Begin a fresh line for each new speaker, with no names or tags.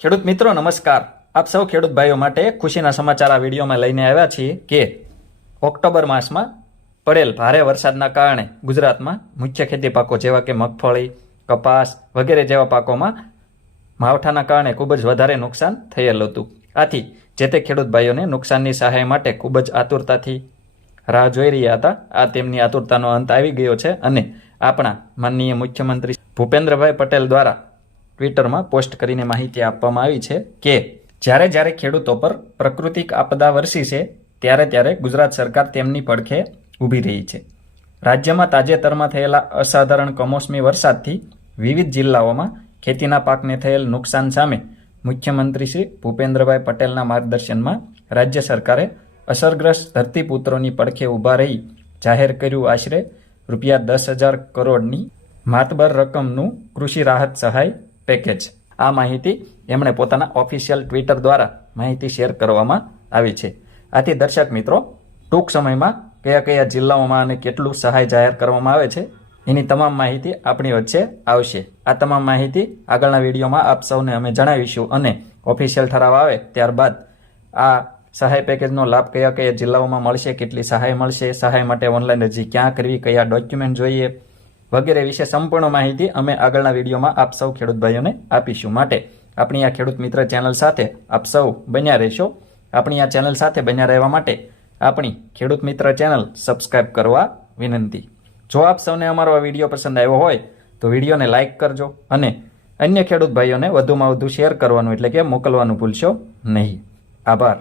ખેડૂત મિત્રો, નમસ્કાર. આપ સૌ ખેડૂત ભાઈઓ માટે ખુશીના સમાચાર આ વિડીયોમાં લઈને આવ્યા છીએ કે ઓક્ટોબર માસમાં પડેલ ભારે વરસાદના કારણે ગુજરાતમાં મુખ્ય ખેતી પાકો જેવા કે મગફળી, કપાસ વગેરે જેવા પાકોમાં માવઠાના કારણે ખૂબ જ વધારે નુકસાન થયેલ હતું. આથી જે તે ખેડૂત ભાઈઓને નુકસાનની સહાય માટે ખૂબ જ આતુરતાથી રાહ જોઈ રહ્યા હતા, આ તેમની આતુરતાનો અંત આવી ગયો છે અને આપણા માનનીય મુખ્યમંત્રી ભૂપેન્દ્રભાઈ પટેલ દ્વારા ટ્વિટરમાં પોસ્ટ કરીને માહિતી આપવામાં આવી છે કે, જ્યારે જ્યારે ખેડૂતો પર પ્રાકૃતિક આપદા વરસી છે, ત્યારે ત્યારે ગુજરાત સરકાર તેમની પડખે ઊભી રહી છે. રાજ્યમાં તાજેતરમાં થયેલા અસાધારણ કમોસમી વરસાદથી વિવિધ જિલ્લાઓમાં ખેતીના પાકને થયેલ નુકસાન સામે મુખ્યમંત્રી શ્રી ભૂપેન્દ્રભાઈ પટેલના માર્ગદર્શનમાં રાજ્ય સરકારે અસરગ્રસ્ત ધરતીપુત્રોની પડખે ઊભા રહી જાહેર કર્યું આશરે રૂપિયા દસ હજાર કરોડની માતબર રકમનું કૃષિ રાહત સહાય પેકેજ આ માહિતી એમણે પોતાના ઓફિશિયલ ટ્વિટર દ્વારા માહિતી શેર કરવામાં આવી છે. આથી દર્શક મિત્રો, ટૂંક સમયમાં કયા કયા જિલ્લાઓમાં અને કેટલું સહાય જાહેર કરવામાં આવે છે, એની તમામ માહિતી આપણી વચ્ચે આવશે. આ તમામ માહિતી આગળના વિડીયોમાં આપ સૌને અમે જણાવીશું અને ઓફિશિયલ ઠરાવ આવે ત્યારબાદ આ સહાય પેકેજનો લાભ કયા કયા જિલ્લાઓમાં મળશે, કેટલી સહાય મળશે, સહાય માટે ઓનલાઈન અરજી ક્યાં કરવી, કયા ડોક્યુમેન્ટ જોઈએ વગેરે વિશે સંપૂર્ણ માહિતી અમે આગળના વિડીયોમાં આપ સૌ ખેડૂત ભાઈઓને આપીશું. માટે આપણી આ ખેડૂત મિત્ર ચેનલ સાથે આપ સૌ બન્યા રહેશો. આપણી આ ચેનલ સાથે બન્યા રહેવા માટે આપણી ખેડૂત મિત્ર ચેનલ સબસ્ક્રાઇબ કરવા વિનંતી. જો આપ સૌને અમારો આ વીડિયો પસંદ આવ્યો હોય, તો વિડીયોને લાઇક કરજો અને અન્ય ખેડૂત ભાઈઓને વધુમાં વધુ શેર કરવાનું એટલે કે મોકલવાનું ભૂલશો નહીં. આભાર.